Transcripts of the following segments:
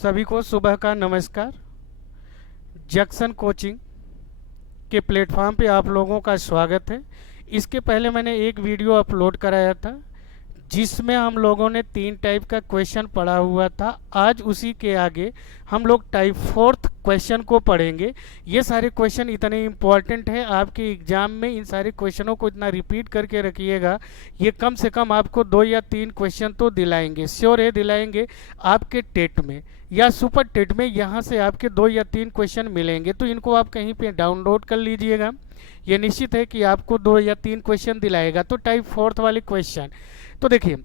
सभी को सुबह का नमस्कार। जैक्सन कोचिंग के प्लेटफॉर्म पे आप लोगों का स्वागत है। इसके पहले मैंने एक वीडियो अपलोड कराया था जिसमें हम लोगों ने 3 टाइप का क्वेश्चन पढ़ा हुआ था। आज उसी के आगे हम लोग टाइप 4th क्वेश्चन को पढ़ेंगे। ये सारे क्वेश्चन इतने इम्पॉर्टेंट हैं, आपके एग्जाम में इन सारे क्वेश्चनों को इतना रिपीट करके रखिएगा, ये कम से कम आपको 2 या 3 क्वेश्चन तो दिलाएंगे, श्योर है दिलाएंगे। आपके टेट में या सुपर टेट में यहाँ से आपके 2 या 3 क्वेश्चन मिलेंगे, तो इनको आप कहीं पे डाउनलोड कर लीजिएगा। ये निश्चित है कि आपको 2 या 3 क्वेश्चन दिलाएगा। तो टाइप 4th वाले क्वेश्चन तो देखिए,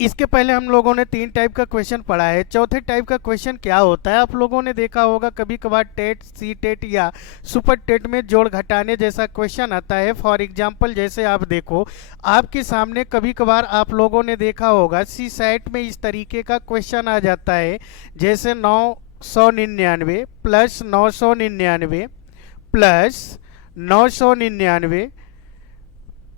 इसके पहले हम लोगों ने 3 टाइप का क्वेश्चन पढ़ा है। चौथे टाइप का क्वेश्चन क्या होता है, आप लोगों ने देखा होगा कभी कभार टेट, सी टेट या सुपर टेट में जोड़ घटाने जैसा क्वेश्चन आता है। फॉर एग्जांपल जैसे आप देखो, आपके सामने कभी कभार आप लोगों ने देखा होगा सी सेट में इस तरीके का क्वेश्चन आ जाता है, जैसे 999 प्लस 999 प्लस 999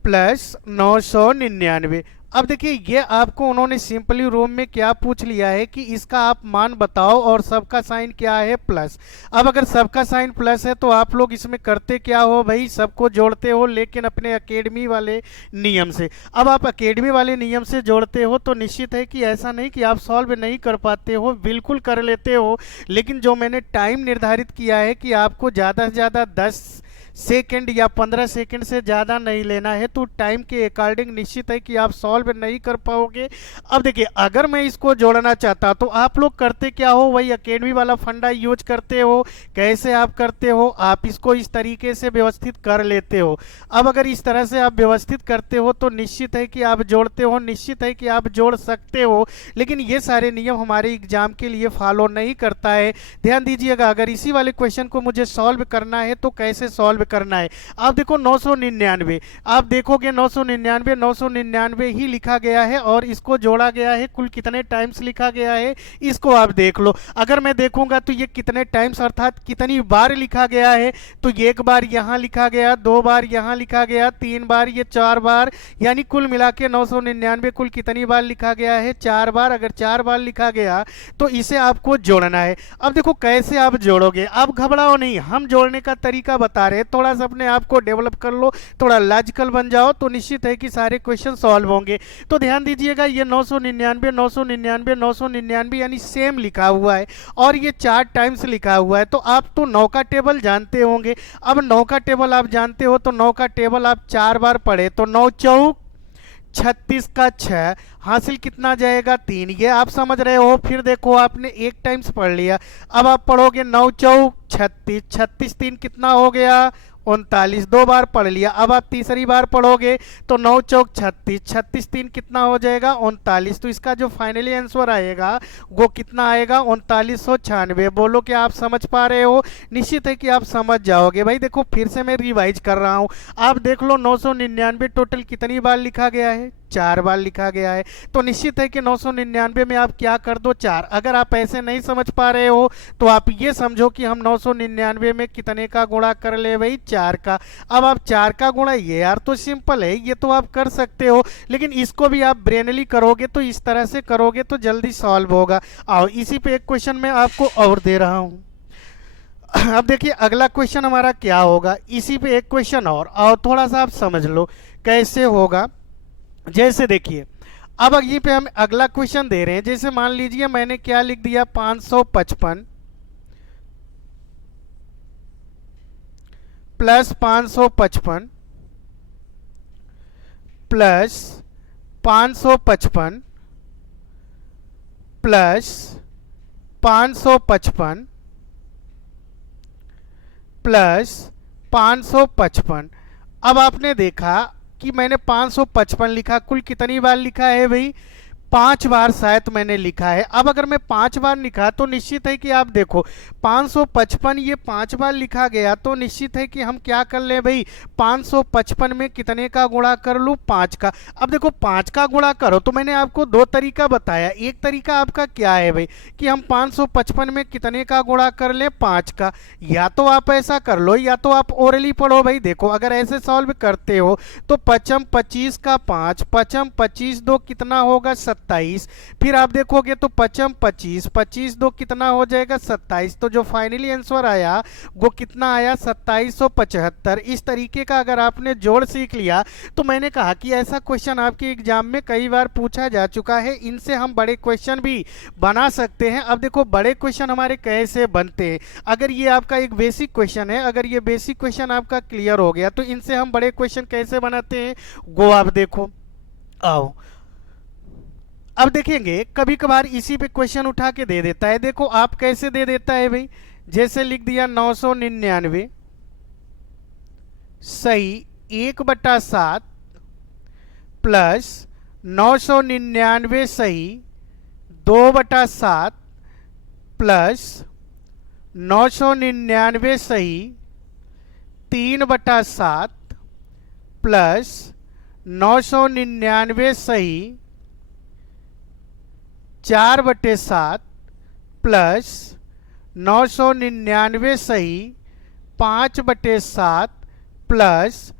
प्लस 999। अब देखिए, ये आपको उन्होंने सिंपली रूम में क्या पूछ लिया है कि इसका आप मान बताओ और सबका साइन क्या है, प्लस। अब अगर सबका साइन प्लस है तो आप लोग इसमें करते क्या हो भाई, सबको जोड़ते हो, लेकिन अपने एकेडमी वाले नियम से। अब आप एकेडमी वाले नियम से जोड़ते हो तो निश्चित है कि ऐसा नहीं कि आप सॉल्व नहीं कर पाते हो, बिल्कुल कर लेते हो। लेकिन जो मैंने टाइम निर्धारित किया है कि आपको ज़्यादा से ज़्यादा 10 सेकंड या 15 सेकंड से ज़्यादा नहीं लेना है, तो टाइम के अकॉर्डिंग निश्चित है कि आप सॉल्व नहीं कर पाओगे। अब देखिए, अगर मैं इसको जोड़ना चाहता तो आप लोग करते क्या हो, वही एकेडमी वाला फंडा यूज करते हो। कैसे आप करते हो, आप इसको इस तरीके से व्यवस्थित कर लेते हो। अब अगर इस तरह से आप व्यवस्थित करते हो तो निश्चित है कि आप जोड़ते हो, निश्चित है कि आप जोड़ सकते हो। लेकिन ये सारे नियम हमारे एग्जाम के लिए फॉलो नहीं करता है, ध्यान दीजिएगा। अगर इसी वाले क्वेश्चन को मुझे सॉल्व करना है तो कैसे सॉल्व करना है, आप देखो 999, आप देखोगे 999 999 ही लिखा गया है और इसको जोड़ा गया है, कुल कितने टाइम्स लिखा गया है इसको आप देख लो। अगर मैं देखूंगा तो ये कितने टाइम्स अर्थात कितनी बार लिखा गया है, तो ये 1 बार यहां लिखा गया, 2 बार यहां लिखा गया, 3 बार, ये 4 बार, यानी कुल मिला के 999 कुल कितनी बार लिखा गया है, 4 बार। अगर 4 बार लिखा गया तो इसे आपको जोड़ना है। अब देखो कैसे आप जोड़ोगे, आप घबराओ नहीं, हम जोड़ने का तरीका बता रहे हैं। थोड़ा सा अपने आप को डेवलप कर लो, थोड़ा लॉजिकल बन जाओ, तो निश्चित है कि सारे क्वेश्चन सॉल्व होंगे। तो ध्यान दीजिएगा, ये 999 999 999 यानी सेम लिखा हुआ है और ये 4 टाइम्स लिखा हुआ है। तो आप तो 9 का टेबल जानते होंगे। अब 9 का टेबल आप जानते हो तो 9 का टेबल आप 4 बार पढ़े तो 9 चौक 36 का 6 हासिल कितना जाएगा, 3। ये आप समझ रहे हो। फिर देखो, आपने 1 टाइम्स पढ़ लिया, अब आप पढ़ोगे 9 चौक 36, 36 3 कितना हो गया, 39, 2 बार पढ़ लिया। अब आप तीसरी बार पढ़ोगे तो 9 चौक 36, 36 3 कितना हो जाएगा, 39। तो इसका जो फाइनली आंसर आएगा वो कितना आएगा, 3996। बोलो क्या आप समझ पा रहे हो, निश्चित है कि आप समझ जाओगे। भाई देखो, फिर से मैं रिवाइज कर रहा हूं, आप देख लो 999 टोटल कितनी बार लिखा गया है, 4 बार लिखा गया है। तो निश्चित है कि 999 में आप क्या कर दो, 4। अगर आप ऐसे नहीं समझ पा रहे हो तो आप ये समझो कि हम 999 में कितने का गुणा कर ले भाई, 4 का। अब आप 4 का गुणा, ये यार तो सिंपल है, ये तो आप कर सकते हो, लेकिन इसको भी आप ब्रेनली करोगे तो इस तरह से करोगे तो जल्दी सॉल्व होगा। आओ इसी पे एक क्वेश्चन मैं आपको और दे रहा हूं। अब देखिए, अगला क्वेश्चन हमारा क्या होगा, इसी पे एक क्वेश्चन और थोड़ा सा आप समझ लो कैसे होगा। जैसे देखिए, अब ये पे हम अगला क्वेश्चन दे रहे हैं। जैसे मान लीजिए मैंने क्या लिख दिया, 555 प्लस 555 प्लस 555 प्लस 555 प्लस 555। अब आपने देखा कि मैंने 555 लिखा, कुल कितनी बार लिखा है भाई, 5 बार शायद मैंने लिखा है। अब अगर मैं 5 बार लिखा तो निश्चित है कि आप देखो 555 ये 5 बार लिखा गया, तो निश्चित है कि हम क्या कर ले भाई, 555 में कितने का गुणा कर लूँ, 5 का। अब देखो 5 का गुणा करो, तो मैंने आपको 2 तरीका बताया। एक तरीका आपका क्या है भाई कि हम 555 में कितने का गुणा कर ले, 5 का। या तो आप ऐसा कर लो या तो आप ओरली पढ़ो। भाई देखो, अगर ऐसे सॉल्व करते हो तो 5 25 का 5, 5 25 2 कितना होगा, 27, फिर आप देखोगे तो 5 25, 25 दो कितना हो जाएगा 27, तो जो फाइनली आंसर आया वो कितना आया 2775। इस तरीके का अगर आपने जोड़ सीख लिया तो मैंने कहा कि ऐसा क्वेश्चन आपके एग्जाम में कई बार पूछा जा चुका है, इनसे हम बड़े क्वेश्चन भी बना सकते हैं। अब देखो बड़े क्वेश्चन हमारे कैसे बनते हैं, अगर ये आपका एक बेसिक क्वेश्चन है, अगर ये बेसिक क्वेश्चन आपका क्लियर हो गया तो इनसे हम बड़े क्वेश्चन कैसे बनाते हैं वो आप देखो। आओ अब देखेंगे, कभी कभार इसी पे क्वेश्चन उठा के दे देता है। देखो आप कैसे दे देता है भाई, जैसे लिख दिया 999 सही 1/7 प्लस 999 सही 2/7 प्लस 999 सही 3/7 प्लस 999 सही 4/7 प्लस 999 सही 5/7 प्लस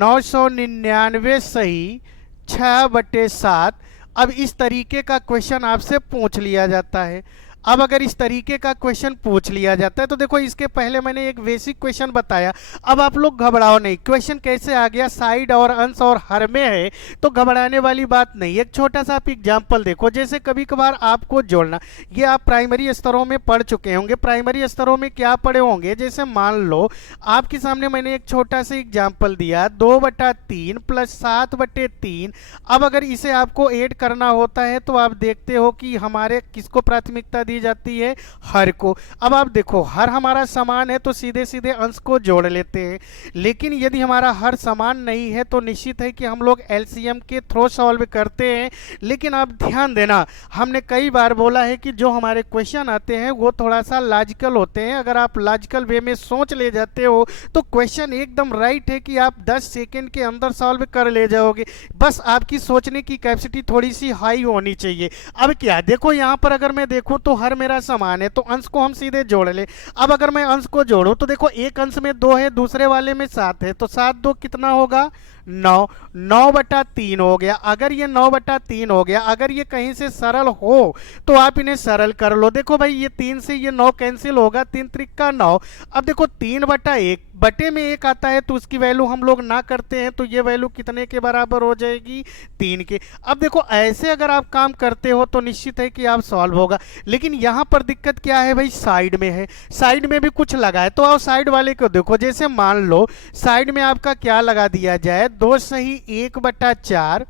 999 सही 6/7। अब इस तरीके का क्वेश्चन आपसे पूछ लिया जाता है। अब अगर इस तरीके का क्वेश्चन पूछ लिया जाता है तो देखो इसके पहले मैंने एक बेसिक क्वेश्चन बताया। अब आप लोग घबराओ नहीं, क्वेश्चन कैसे आ गया, साइड और अंश और हर में है तो घबराने वाली बात नहीं। एक छोटा सा आप एग्जाम्पल देखो, जैसे कभी कभार आपको जोड़ना, ये आप प्राइमरी स्तरों में पढ़ चुके होंगे। प्राइमरी स्तरों में क्या पढ़े होंगे, जैसे मान लो आपके सामने मैंने एक छोटा सा एग्जाम्पल दिया 2/3 प्लस 7/3। अब अगर इसे आपको ऐड करना होता है तो आप देखते हो कि हमारे किसको प्राथमिकता दी जाती है, हर को। अब आप देखो हर हमारा समान है तो सीधे सीधे अंश को जोड़ लेते हैं, लेकिन यदि हमारा हर समान नहीं है तो निश्चित है कि हम लोग एलसीएम के थ्रू सॉल्व करते हैं। लेकिन आप ध्यान देना, हमने कई बार बोला है कि जो हमारे क्वेश्चन आते हैं वो थोड़ा सा लॉजिकल होते हैं। अगर आप लॉजिकल वे में सोच ले जाते हो तो क्वेश्चन एकदम राइट है कि आप 10 सेकेंड के अंदर सॉल्व कर ले जाओगे। बस आपकी सोचने की कैपेसिटी थोड़ी सी हाई होनी चाहिए। अब क्या देखो यहाँ पर अगर मैं देखूं तो हर मेरा समान है तो अंश को हम सीधे जोड़ ले। अब अगर मैं अंश को जोड़ूं तो देखो एक अंश में 2 है, दूसरे वाले में 7 है, तो 7 2 कितना होगा 9, 9/3 हो गया। अगर ये 9/3 हो गया, अगर ये कहीं से सरल हो तो आप इन्हें सरल कर लो। देखो भाई ये 3 से ये 9 कैंसिल होगा, 3 त्रिका 9। अब देखो 3/1 बटे में 1 आता है तो उसकी वैल्यू हम लोग ना करते हैं तो ये वैल्यू कितने के बराबर हो जाएगी 3 के। अब देखो ऐसे अगर आप काम करते हो तो निश्चित है कि आप सॉल्व होगा। लेकिन यहाँ पर दिक्कत क्या है भाई, साइड में है, साइड में भी कुछ लगा है। तो आओ साइड वाले को देखो, जैसे मान लो साइड में आपका क्या लगा दिया जाए, 2 सही 1/4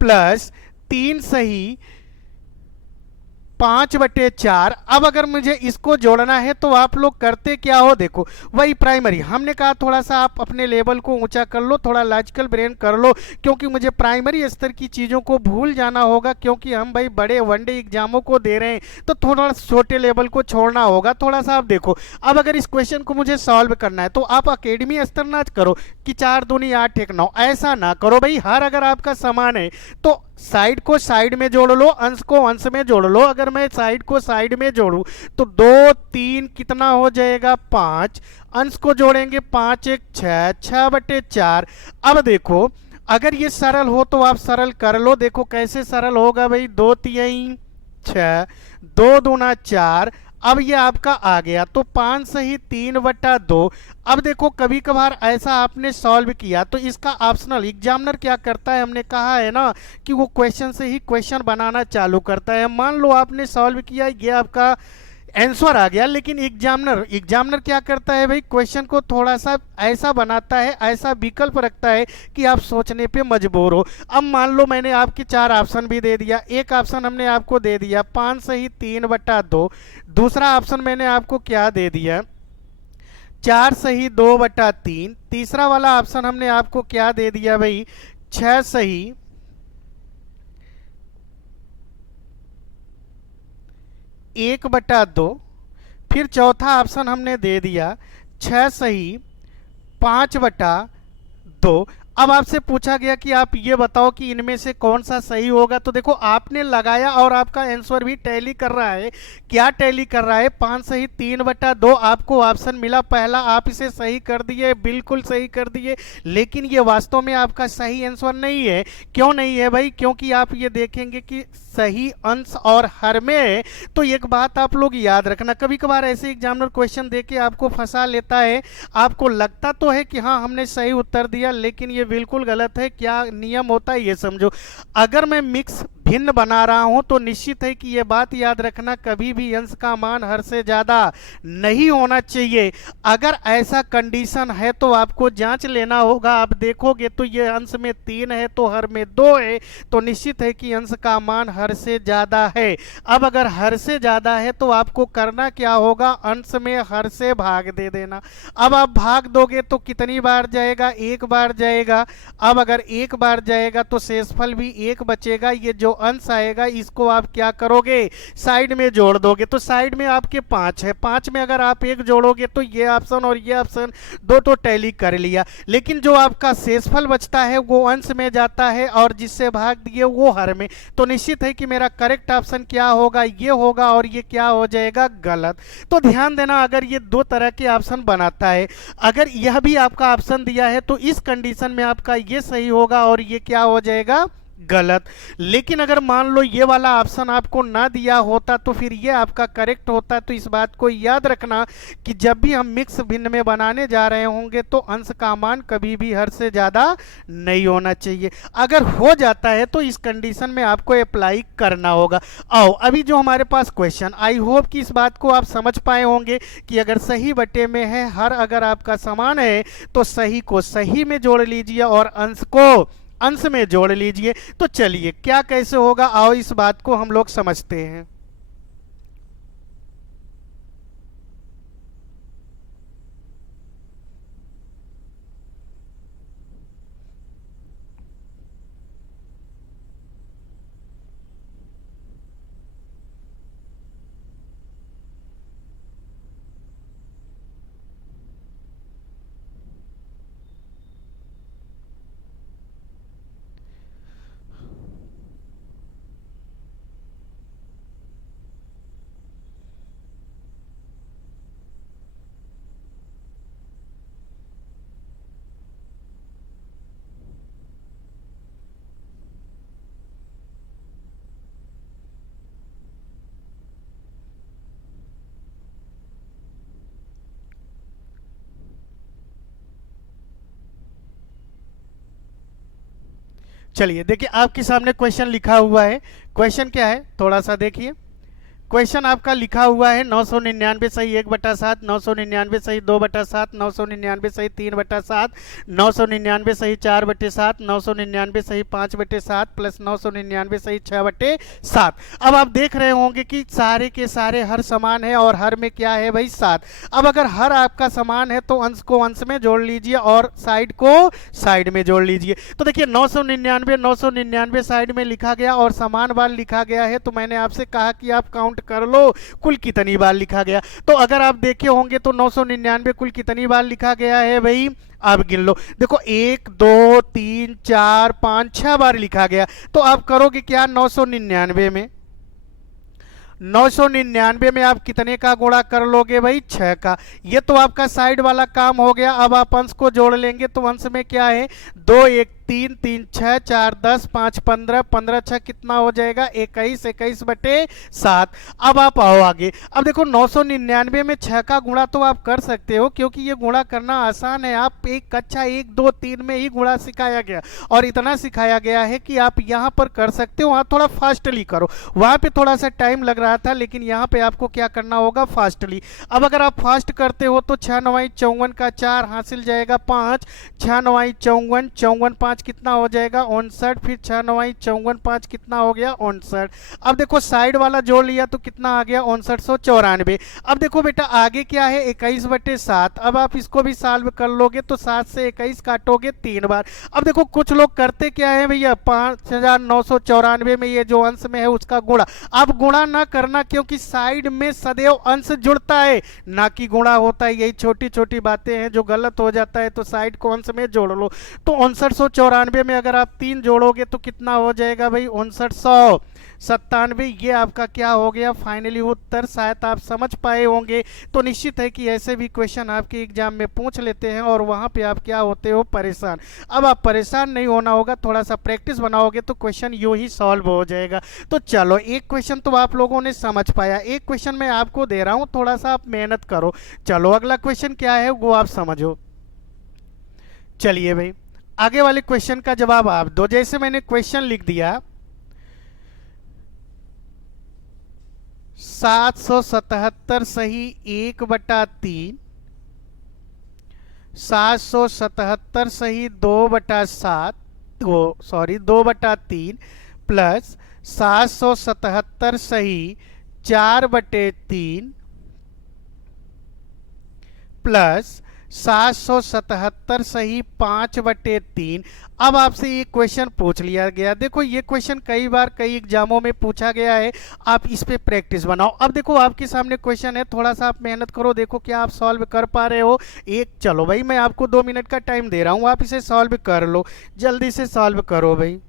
प्लस 3 सही 5/4। अब अगर मुझे इसको जोड़ना है तो आप लोग करते क्या हो, देखो वही प्राइमरी, हमने कहा थोड़ा सा आप अपने लेवल को ऊंचा कर लो, थोड़ा लॉजिकल ब्रेन कर लो, क्योंकि मुझे प्राइमरी स्तर की चीज़ों को भूल जाना होगा, क्योंकि हम भाई बड़े वनडे एग्जामों को दे रहे हैं तो थोड़ा छोटे लेवल को छोड़ना होगा। थोड़ा सा आप देखो, अब अगर इस क्वेश्चन को मुझे सॉल्व करना है तो आप अकेडमी स्तर ना करो कि 4 दूनी 8 1 9, ऐसा ना करो भाई। हर अगर आपका समान है तो साइड को साइड में जोड़ लो, अंश को अंश में जोड़ लो। अगर मैं साइड को साइड में जोड़ूं तो 2 3 कितना हो जाएगा 5, अंश को जोड़ेंगे 5 1 6, 6/4। अब देखो अगर ये सरल हो तो आप सरल कर लो। देखो कैसे सरल होगा भाई, 2 3 6, 2 दूना 4। अब ये आपका आ गया तो 5 सही 3/2। अब देखो कभी कभार ऐसा आपने सॉल्व किया तो इसका ऑप्शनल एग्जामिनर क्या करता है, हमने कहा है ना कि वो क्वेश्चन से ही क्वेश्चन बनाना चालू करता है। मान लो आपने सॉल्व किया, ये आपका आंसर आ गया, लेकिन एग्जामिनर क्या करता है भाई, क्वेश्चन को थोड़ा सा ऐसा बनाता है, ऐसा विकल्प रखता है कि आप सोचने पे मजबूर हो। अब मान लो मैंने आपके 4 ऑप्शन भी दे दिया, एक ऑप्शन हमने आपको दे दिया 5 सही 3/2, दूसरा ऑप्शन मैंने आपको क्या दे दिया 4 सही 2/3, तीसरा वाला ऑप्शन हमने आपको क्या दे दिया भाई 6 सही 1/2, फिर चौथा ऑप्शन हमने दे दिया 6 सही 5/2। अब आपसे पूछा गया कि आप ये बताओ कि इनमें से कौन सा सही होगा। तो देखो आपने लगाया और आपका आंसर भी टैली कर रहा है। क्या टैली कर रहा है? 5 सही 3/2 आपको ऑप्शन मिला पहला, आप इसे सही कर दिए, बिल्कुल सही कर दिए। लेकिन ये वास्तव में आपका सही आंसर नहीं है। क्यों नहीं है भाई? क्योंकि आप ये देखेंगे कि सही अंश और हर में है। तो एक बात आप लोग याद रखना, कभी कभार ऐसे एग्जामिनर क्वेश्चन देके आपको फंसा लेता है। आपको लगता तो है कि हाँ हमने सही उत्तर दिया, लेकिन ये बिल्कुल गलत है। क्या नियम होता है ये समझो। अगर मैं मिक्स भिन्न बना रहा हूं तो निश्चित है कि ये बात याद रखना, कभी भी अंश का मान हर से ज्यादा नहीं होना चाहिए। अगर ऐसा कंडीशन है तो आपको जांच लेना होगा। आप देखोगे तो ये अंश में 3 है तो हर में 2 है, तो निश्चित है कि अंश का मान हर से ज्यादा है। अब अगर हर से ज्यादा है तो आपको करना क्या होगा? अंश में हर से भाग दे देना। अब आप भाग दोगे तो कितनी बार जाएगा? एक बार जाएगा। अब अगर एक बार जाएगा तो शेषफल भी एक बचेगा। ये जो अंश आएगा इसको आप क्या करोगे? साइड में जोड़ दोगे। तो साइड में आपके 5 है, 5 में अगर आप एक जोड़ोगे तो ये ऑप्शन और ये ऑप्शन दो तो टैली कर लिया। लेकिन जो आपका शेषफल बचता है वो अंश में जाता है और जिससे भाग दिए वो हर में। तो निश्चित है कि मेरा करेक्ट ऑप्शन क्या होगा? ये होगा। और ये क्या हो जाएगा? गलत। तो ध्यान देना, अगर ये दो तरह के ऑप्शन बनाता है, अगर यह भी आपका ऑप्शन दिया है तो इस कंडीशन में आपका ये सही होगा और ये क्या हो जाएगा? गलत। लेकिन अगर मान लो ये वाला ऑप्शन आपको ना दिया होता तो फिर ये आपका करेक्ट होता। तो इस बात को याद रखना कि जब भी हम मिक्स भिन्न में बनाने जा रहे होंगे तो अंश का मान कभी भी हर से ज्यादा नहीं होना चाहिए। अगर हो जाता है तो इस कंडीशन में आपको अप्लाई करना होगा। आओ अभी जो हमारे पास क्वेश्चन, आई होप कि इस बात को आप समझ पाए होंगे कि अगर सही बटे में है, हर अगर आपका समान है तो सही को सही में जोड़ लीजिए और अंश को अंश में जोड़ लीजिए। तो चलिए क्या कैसे होगा, आओ इस बात को हम लोग समझते हैं। चलिए देखिए आपके सामने क्वेश्चन लिखा हुआ है। क्वेश्चन क्या है थोड़ा सा देखिए। क्वेश्चन आपका लिखा हुआ है 999 सही 1/7, 999 सही 2/7, 999 सही 3/7, 999 सही 4/7, 999 सही 5/7 प्लस 999 सही 6/7। अब आप देख रहे होंगे कि सारे के सारे हर समान है और हर में क्या है भाई? 7। अब अगर हर आपका समान है तो अंश को अंश में जोड़ लीजिए और साइड को साइड में जोड़ लीजिए। तो देखिए 999 साइड में लिखा गया और समान बार लिखा गया है। तो मैंने आपसे कहा कि आप काउंट कर लो कुल कितनी बार लिखा गया। तो अगर आप देखे होंगे तो 999 कुल कितनी बार लिखा गया है भाई? आप गिन लो। देखो 1 2 3 4 5 6 बार लिखा गया। तो आप करोगे क्या? 999 में 999 में आप कितने का गुणा कर लोगे भाई? 6 का। ये तो आपका साइड वाला काम हो गया। अब आप अंश को जोड़ लेंगे तो अंश में क्या है? 2 1 3 3 6 4 10 5 15 15 6 कितना हो जाएगा? 21 21/7। अब आप आओ आगे। अब देखो 999 में 6 का गुणा तो आप कर सकते हो क्योंकि ये गुणा करना आसान है। आप एक कक्षा 1 2 3 में ही गुणा सिखाया गया और इतना सिखाया गया है कि आप यहाँ पर कर सकते हो। वहाँ थोड़ा फास्टली करो, वहाँ पे थोड़ा सा टाइम लग रहा था लेकिन यहाँ पे आपको क्या करना होगा? फास्टली। अब अगर आप फास्ट करते हो तो 6 9 54 का 4 हासिल जाएगा 5, 6 9 54 54 5 5 कितना हो जाएगा 59, फिर 6 9 54 5 कितना हो गया 59। अब देखो साइड वाला जोड़ लिया तो कितना आ गया 5994। अब देखो बेटा आगे क्या है 21/7। अब आप इसको भी सॉल्व कर लोगे तो 7 से 21 काटोगे 3 बार। अब देखो कुछ लोग करते क्या है भैया 5994 में ये जो अंश में है उसका गुणा। अब गुणा ना करना, क्योंकि साइड में सदैव अंश जुड़ता है ना कि गुणा होता है। यही छोटी छोटी बातें हैं जो गलत हो जाता है, तो साइड को अंश में जोड़ लो। तो 5994 में अगर आप 3 जोड़ोगे तो कितना हो जाएगा भाई 5997। ये आपका क्या हो गया फाइनली उत्तर। शायद आप समझ पाए होंगे। तो निश्चित है कि ऐसे भी क्वेश्चन आपके एग्जाम में पूछ लेते हैं और वहां पे आप क्या होते हो परेशान। अब आप परेशान नहीं होना होगा, थोड़ा सा प्रैक्टिस बनाओगे तो क्वेश्चन यूं ही सॉल्व हो जाएगा। तो चलो एक क्वेश्चन तो आप लोगों ने समझ पाया, एक क्वेश्चन मैं आपको दे रहा हूं, थोड़ा सा आप मेहनत करो। चलो अगला क्वेश्चन क्या है वो आप समझो। चलिए भाई आगे वाले क्वेश्चन का जवाब आप दो। जैसे मैंने क्वेश्चन लिख दिया 777 सही 1/3, 777 सही 2/7, सॉरी 2/3 प्लस 777 सही 4/3 प्लस 777 सही 5/3। अब आपसे ये क्वेश्चन पूछ लिया गया। देखो ये क्वेश्चन कई बार कई एग्जामों में पूछा गया है, आप इस पे प्रैक्टिस बनाओ। अब देखो आपके सामने क्वेश्चन है, थोड़ा सा आप मेहनत करो, देखो क्या आप सॉल्व कर पा रहे हो। एक चलो भाई मैं आपको 2 मिनट का टाइम दे रहा हूं, आप इसे सॉल्व कर लो, जल्दी से सॉल्व करो भाई।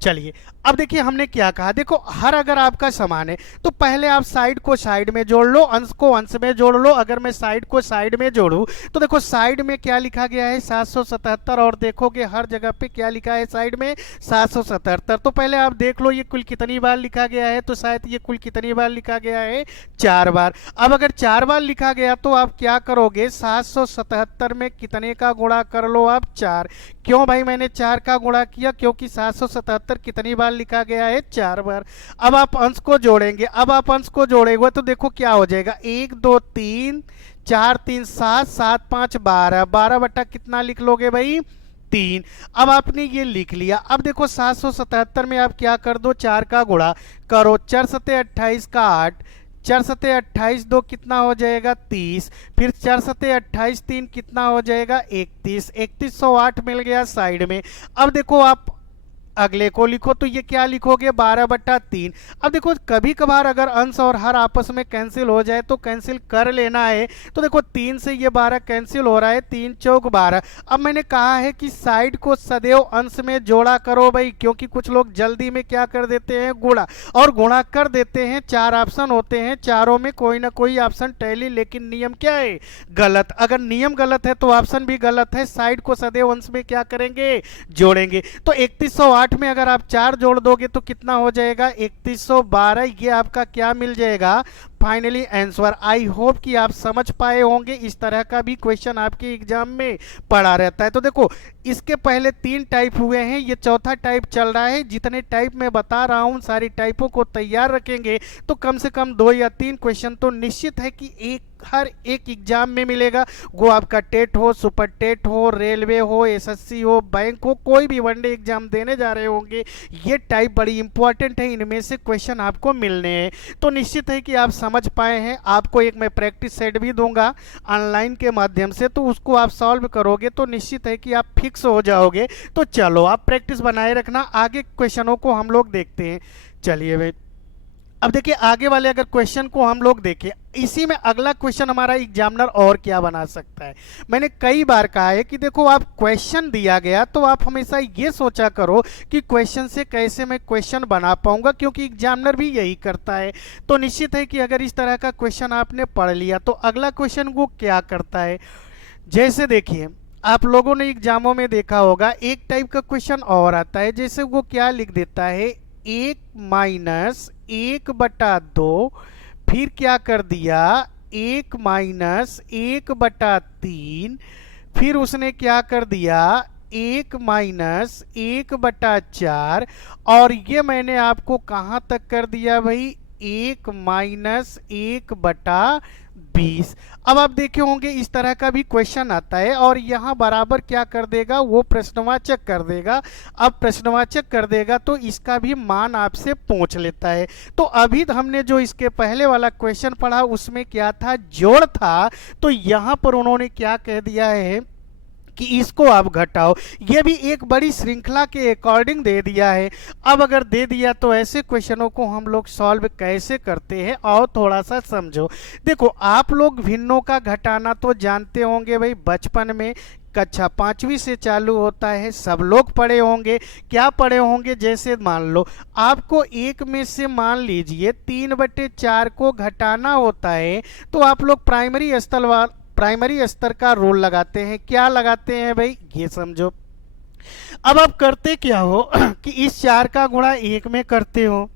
चलिए अब देखिए हमने क्या कहा। देखो हर अगर आपका समान है तो पहले आप साइड को साइड में जोड़ लो, अंश को अंश में जोड़ लो। अगर मैं साइड को साइड में जोड़ूं तो देखो साइड में क्या लिखा गया है 777, और देखोगे हर जगह पे क्या लिखा है साइड में 777। तो पहले आप देख लो ये कुल कितनी बार लिखा गया है, तो शायद ये कुल कितनी बार लिखा गया है 4 बार। अब अगर 4 बार लिखा गया तो आप क्या करोगे 777 में कितने का गुणा कर लो आप 4। क्यों भाई मैंने 4 का गुणा किया, क्योंकि 777 कितनी बार लिखा गया है 4 बार। अब आप अंश को जोड़ेंगे, अब आप अंश को जोड़ेंगे तो देखो क्या हो जाएगा 1 2 3 4 3 7 7 5 12, 12 बटा कितना लिख लोगे भाई 3। अब आपने ये लिख लिया। अब देखो 777 में आप क्या कर दो 4 का गुणा करो, 4 सते 28 का 8, 4 सते 28 2 कितना हो जाएगा 30, फिर 4 सते 28 3 कितना हो जाएगा 31, 3108 मिल गया साइड में। अब देखो आप अगले को लिखो तो ये क्या लिखोगे 12/3। अब देखो कभी कभार अगर अंश और हर आपस में कैंसिल हो जाए तो कैंसिल कर लेना है। तो देखो 3 से ये 12 कैंसिल हो रहा है, 3 चौक 12। अब मैंने कहा है कि साइड को सदैव अंश में जोड़ा करो भाई, क्योंकि कुछ लोग जल्दी में क्या कर देते हैं गुणा, और गुणा कर देते हैं। 4 ऑप्शन होते हैं, चारों में कोई ना कोई ऑप्शन टैली, लेकिन नियम क्या है गलत। अगर नियम गलत है तो ऑप्शन भी गलत है। साइड को सदैव अंश में क्या करेंगे जोड़ेंगे। तो 3108 में अगर आप 4 जोड़ दोगे तो कितना हो जाएगा 3112। ये आपका क्या मिल जाएगा फाइनली आंसर। आई होप कि आप समझ पाए होंगे। इस तरह का भी क्वेश्चन आपके एग्जाम में पड़ा रहता है। तो देखो इसके पहले 3 टाइप हुए हैं, ये चौथा टाइप चल रहा है। जितने टाइप मैं बता रहा हूं सारी टाइपों को तैयार रखेंगे तो कम से कम 2 या 3 क्वेश्चन तो निश्चित है कि हर एक एग्जाम में मिलेगा। वो आपका टेट हो, सुपर टेट हो, रेलवे हो, एसएससी हो, बैंक हो, कोई भी वनडे एग्जाम देने जा रहे होंगे, ये टाइप बड़ी इंपॉर्टेंट है, इनमें से क्वेश्चन आपको मिलने हैं। तो निश्चित है कि आप समझ पाए हैं। आपको एक मैं प्रैक्टिस सेट भी दूंगा ऑनलाइन के माध्यम से, तो उसको आप सॉल्व करोगे तो निश्चित है कि आप फिक्स हो जाओगे। तो चलो आप प्रैक्टिस बनाए रखना, आगे क्वेश्चनों को हम लोग देखते हैं। चलिए भाई अब देखिए आगे वाले अगर क्वेश्चन को हम लोग देखें, इसी में अगला क्वेश्चन हमारा एग्जामिनर और क्या बना सकता है। मैंने कई बार कहा है कि देखो आप क्वेश्चन दिया गया तो आप हमेशा ये सोचा करो कि क्वेश्चन से कैसे मैं क्वेश्चन बना पाऊंगा, क्योंकि एग्जामिनर भी यही करता है। तो निश्चित है कि अगर इस तरह का क्वेश्चन आपने पढ़ लिया तो अगला क्वेश्चन वो क्या करता है। जैसे देखिए आप लोगों ने एग्जामों में देखा होगा एक टाइप का क्वेश्चन और आता है, जैसे वो क्या लिख देता है 1 माइनस 1/2, फिर क्या कर दिया 1 माइनस 1/3, फिर उसने क्या कर दिया 1 माइनस 1/4, और ये मैंने आपको कहाँ तक कर दिया भाई 1 माइनस 1/2। 20। अब आप देखे होंगे इस तरह का भी क्वेश्चन आता है और यहाँ बराबर क्या कर देगा, वो प्रश्नवाचक कर देगा। अब प्रश्नवाचक कर देगा तो इसका भी मान आपसे पूछ लेता है। तो अभी हमने जो इसके पहले वाला क्वेश्चन पढ़ा उसमें क्या था, जोड़ था। तो यहाँ पर उन्होंने क्या कह दिया है कि इसको आप घटाओ। ये भी एक बड़ी श्रृंखला के अकॉर्डिंग दे दिया है। अब अगर दे दिया तो ऐसे क्वेश्चनों को हम लोग सॉल्व कैसे करते हैं और थोड़ा सा समझो। देखो आप लोग भिन्नों का घटाना तो जानते होंगे भाई, बचपन में कक्षा 5वीं से चालू होता है, सब लोग पढ़े होंगे। क्या पढ़े होंगे, जैसे मान लो आपको एक में से मान लीजिए 3/4 को घटाना होता है तो आप लोग प्राइमरी स्तर का रूल लगाते हैं। क्या लगाते हैं भाई, ये समझो। अब आप करते क्या हो कि इस 4 का गुणा 1 में करते हो,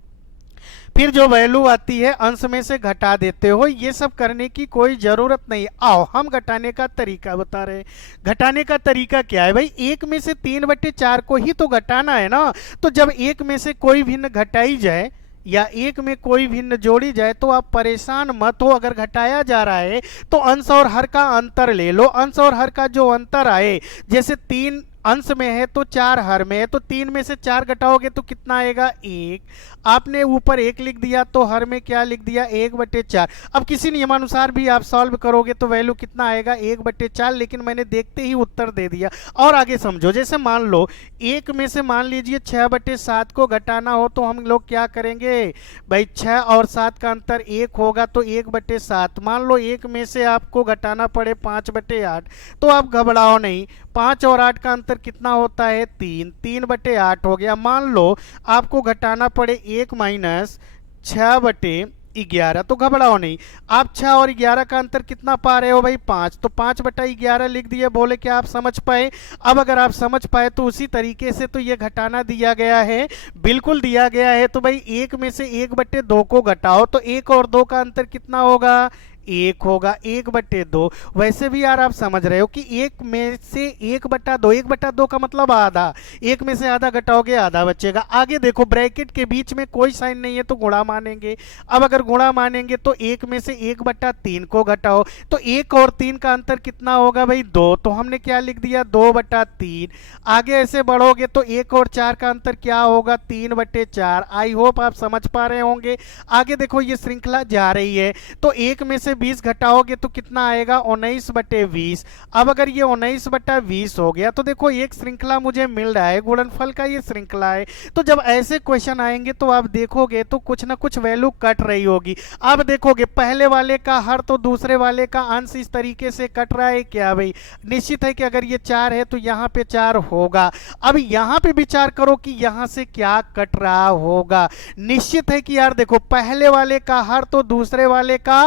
फिर जो वैल्यू आती है अंश में से घटा देते हो। ये सब करने की कोई जरूरत नहीं। आओ हम घटाने का तरीका बता रहे हैं। घटाने का तरीका क्या है भाई, 1 में से 3/4 को ही तो घटाना है ना। तो जब 1 में से कोई भिन्न घटाई जाए या 1 में कोई भिन्न जोड़ी जाए तो आप परेशान मत हो। अगर घटाया जा रहा है तो अंश और हर का अंतर ले लो। अंश और हर का जो अंतर आए, जैसे 3 अंश में है तो 4 हर में है, तो 3 में से 4 घटाओगे तो कितना आएगा, 1। आपने ऊपर 1 लिख दिया तो हर में क्या लिख दिया, 1/4। अब किसी नियमानुसार भी आप सॉल्व करोगे तो वैल्यू कितना आएगा, 1/4। लेकिन मैंने देखते ही उत्तर दे दिया। और आगे समझो, जैसे मान लो 1 में से मान लीजिए 6/7 को घटाना हो तो हम लोग क्या करेंगे भाई, 6 और 7 का अंतर 1 होगा तो 1/7। मान लो 1 में से आपको घटाना पड़े 5/8 तो आप घबराओ नहीं, 5 और 8 का अंतर कितना होता है, 3/8 हो गया। मान लो आपको घटाना पड़े 1 माइनस 6/11 तो घबराओ नहीं। आप 6 और 11 का अंतर कितना पा रहे हो भाई, 5, तो 5/11 लिख दिए। बोले क्या आप समझ पाए। अब अगर आप समझ पाए तो उसी तरीके से तो ये घटाना दिया गया है, बिल्कुल दिया गया है। तो भाई 1 में से 1/2 को घटाओ तो 1 और 2 का अंतर कितना होगा, 1 होगा, 1/2। वैसे भी यार आप समझ रहे हो कि 1 में से 1/2, 1/2 का मतलब आधा, 1 में से आधा घटाओगे आधा बचेगा। आगे देखो ब्रैकेट के बीच में कोई साइन नहीं है तो गुणा मानेंगे। अब अगर गुणा मानेंगे तो 1 में से 1/3 को घटाओ तो 1 और 3 का अंतर कितना होगा भाई, 2। तो हमने क्या लिख दिया, 2/3। आगे ऐसे बढ़ोगे तो 1 और 4 का अंतर क्या होगा, 3/4। आई होप आप समझ पा रहे होंगे। आगे देखो ये श्रृंखला जा रही है तो 1 में से 20 घटाओगे तो कितना आएगा, 19/20। अब अगर ये 19/20 हो गया तो देखो एक श्रृंखला मुझे मिल रहा है, गुणनफल का ये श्रृंखला है। तो जब ऐसे क्वेश्चन आएंगे तो आप देखोगे तो कुछ ना कुछ वैल्यू कट रही होगी। आप देखोगे पहले वाले का हर तो दूसरे वाले का अंश इस तरीके से कट रहा है क्या भाई, निश्चित है कि अगर ये 4 है तो यहाँ पे 4 होगा। अब यहाँ पे विचार करो कि यहाँ से क्या कट रहा होगा। निश्चित है कि यार देखो पहले वाले का हर तो दूसरे वाले का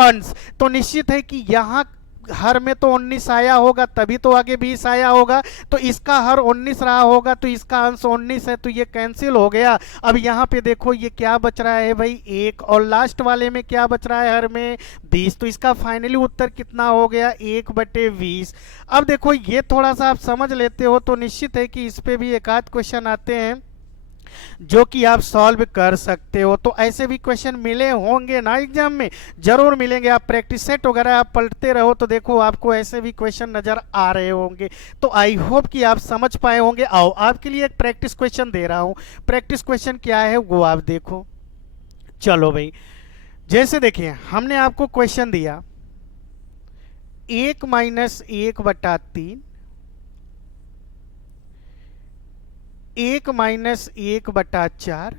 अंश, तो निश्चित है कि यहाँ हर में तो 19 आया होगा तभी तो आगे 20 आया होगा। तो इसका हर 19 रहा होगा तो इसका अंश 19 है तो ये कैंसिल हो गया। अब यहाँ पे देखो ये क्या बच रहा है भाई, 1, और लास्ट वाले में क्या बच रहा है, हर में 20। तो इसका फाइनली उत्तर कितना हो गया, 1/20। अब देखो ये थोड़ा सा आप समझ लेते हो तो निश्चित है कि इस पे भी एक आध क्वेश्चन आते हैं जो कि आप सॉल्व कर सकते हो। तो ऐसे भी क्वेश्चन मिले होंगे ना एग्जाम में, जरूर मिलेंगे। आप प्रैक्टिस सेट वगैरह आप पढ़ते रहो तो देखो आपको ऐसे भी क्वेश्चन नजर आ रहे होंगे। तो आई होप कि आप समझ पाए होंगे। आओ आपके लिए एक प्रैक्टिस क्वेश्चन दे रहा हूं। प्रैक्टिस क्वेश्चन क्या है वो आप देखो। चलो भाई, जैसे देखिए हमने आपको क्वेश्चन दिया 1 माइनस 1/3, 1 माइनस 1/4,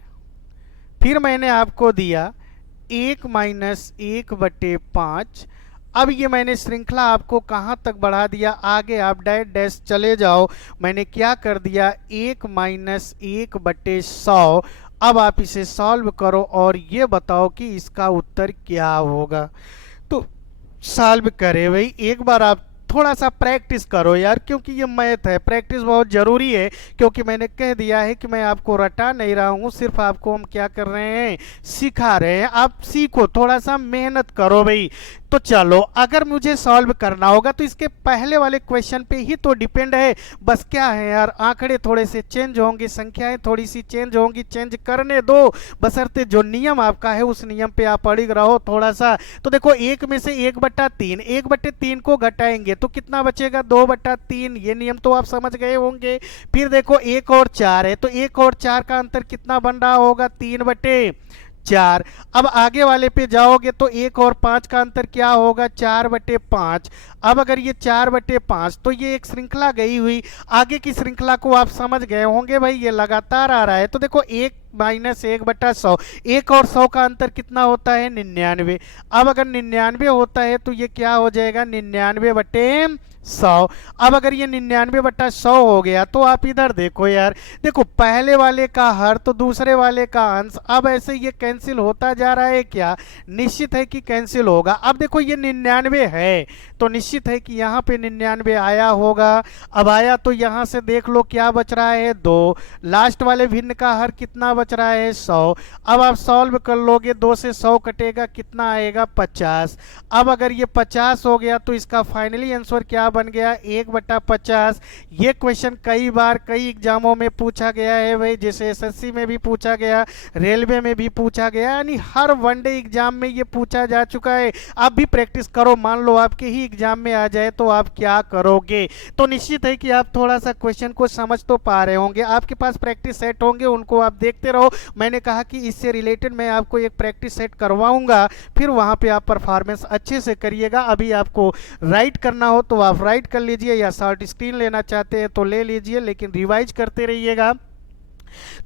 फिर मैंने आपको दिया 1 माइनस 1/5। अब ये मैंने श्रृंखला आपको कहाँ तक बढ़ा दिया, आगे आप डैश चले जाओ। मैंने क्या कर दिया, 1 माइनस 1/100। अब आप इसे सॉल्व करो और ये बताओ कि इसका उत्तर क्या होगा। तो सॉल्व करे भाई, एक बार आप थोड़ा सा प्रैक्टिस करो यार, क्योंकि ये मैथ है, प्रैक्टिस बहुत ज़रूरी है। क्योंकि मैंने कह दिया है कि मैं आपको रटा नहीं रहा हूँ, सिर्फ आपको हम क्या कर रहे हैं, सिखा रहे हैं। आप सीखो, थोड़ा सा मेहनत करो भाई। तो चलो अगर मुझे सॉल्व करना होगा तो इसके पहले वाले क्वेश्चन पे ही तो डिपेंड है। बस क्या है यार, आंकड़े थोड़े से चेंज होंगे, संख्याएं थोड़ी सी चेंज होंगी, चेंज करने दो, बशर्ते जो नियम आपका है उस नियम पे आप अड़िग रहो थोड़ा सा। तो देखो एक में से 1/3, 1/3 को घटाएंगे तो कितना बचेगा, 2/3। ये नियम तो आप समझ गए होंगे। फिर देखो 1 और 4 है, तो 1 और 4 का अंतर कितना बन रहा होगा, 3/4। अब आगे वाले पे जाओगे तो 1 और 5 का अंतर क्या होगा, 4/5। अब अगर ये 4/5 तो ये एक श्रृंखला गई हुई, आगे की श्रृंखला को आप समझ गए होंगे भाई, ये लगातार आ रहा है। तो देखो 1 - 1/100, 1 और 100 का अंतर कितना होता है, 99। अब अगर 99 होता है तो ये क्या हो जाएगा, 99/100। अब अगर ये 99/100 हो गया तो आप इधर देखो यार, देखो पहले वाले का हर तो दूसरे वाले का अंश। अब ऐसे ये कैंसिल होता जा रहा है, क्या निश्चित है कि कैंसिल होगा। अब देखो ये 99 है तो निश्चित है कि यहाँ पे 99 आया होगा। अब आया तो यहाँ से देख लो क्या बच रहा है, 2। लास्ट वाले भिन्न का हर कितना बच रहा है, 100। अब आप सॉल्व कर लोगे, 2 से 100 कटेगा, कितना आएगा, 50। अब अगर ये 50 हो गया तो इसका फाइनली आंसर क्या बन गया, 1/50। ये क्वेश्चन कई बार कई एग्जामों में पूछा गया है भाई, जैसे एसएससी में भी पूछा गया, रेलवे में भी पूछा गया, यानी हर वनडे एग्जाम में ये पूछा जा चुका है। आप भी प्रैक्टिस करो, मान लो आपके ही एग्जाम में आ जाए तो आप क्या करोगे। तो निश्चित है कि आप थोड़ा सा क्वेश्चन को समझ तो पा रहे होंगे, आपके पास प्रैक्टिस सेट होंगे, उनको आप देखते रहो। मैंने कहा कि इससे रिलेटेड मैं आपको एक प्रैक्टिस सेट करवाऊंगा, फिर वहां पे आप परफॉर्मेंस अच्छे से करिएगा। अभी आपको राइट करना हो तो आप राइट कर लीजिए, या शॉर्ट स्क्रीन लेना चाहते हैं तो ले लीजिए, लेकिन रिवाइज करते रहिएगा।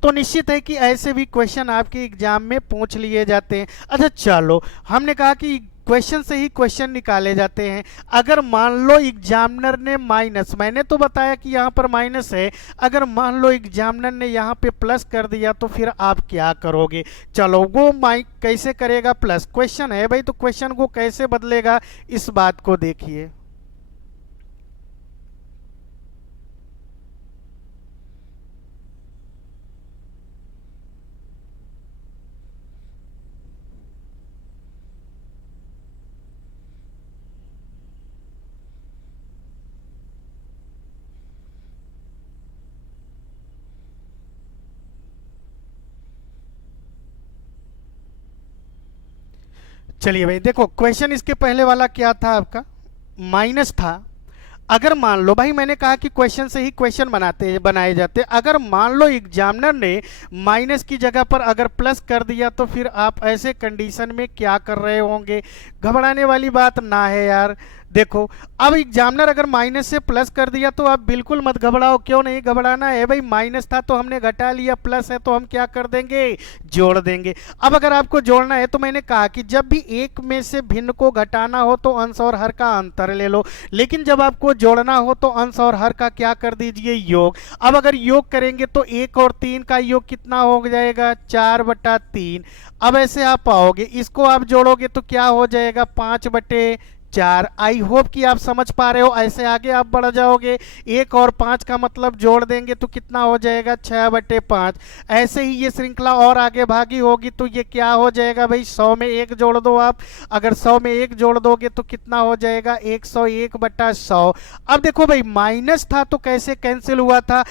तो निश्चित है कि ऐसे भी क्वेश्चन आपके एग्जाम में पूछ लिए जाते हैं। अच्छा चलो, हमने कहा कि क्वेश्चन से ही क्वेश्चन निकाले जाते हैं। अगर मान लो एग्जामिनर ने माइनस, मैंने तो बताया कि यहाँ पर माइनस है, अगर मान लो एग्जामिनर ने यहाँ पे प्लस कर दिया तो फिर आप क्या करोगे। चलो वो कैसे करेगा, प्लस क्वेश्चन है भाई, तो क्वेश्चन को कैसे बदलेगा इस बात को देखिए। चलिए भाई देखो, क्वेश्चन इसके पहले वाला क्या था आपका, माइनस था। अगर मान लो भाई, मैंने कहा कि क्वेश्चन से ही क्वेश्चन बनाए जाते, अगर मान लो एग्जामिनर ने माइनस की जगह पर अगर प्लस कर दिया तो फिर आप ऐसे कंडीशन में क्या कर रहे होंगे। घबराने वाली बात ना है यार। देखो अब एग्जामिनर अगर माइनस से प्लस कर दिया तो आप बिल्कुल मत घबराओ, क्यों नहीं घबराना है भाई, माइनस था तो हमने घटा लिया, प्लस है तो हम क्या कर देंगे, जोड़ देंगे। अब अगर आपको जोड़ना है तो मैंने कहा कि जब भी एक में से भिन्न को घटाना हो तो अंश और हर का अंतर ले लो, लेकिन जब आपको जोड़ना हो तो अंश और हर का क्या कर दीजिए, योग। अब अगर योग करेंगे तो 1 और 3 का योग कितना हो जाएगा, 4/3। अब ऐसे आप पाओगे, इसको आप जोड़ोगे तो क्या हो जाएगा, 5/4। आई होप कि आप समझ पा रहे हो। ऐसे आगे आप बढ़ जाओगे, 1 और 5 का मतलब जोड़ देंगे तो कितना हो जाएगा, 6/5। ऐसे ही ये श्रृंखला और आगे भागी होगी तो ये क्या हो जाएगा भाई, 100 में 1 जोड़ दो आप। अगर 100 में 1 जोड़ दोगे तो कितना हो जाएगा, 101/100। अब देखो भाई, माइनस था तो कैसे कैंसिल हुआ था,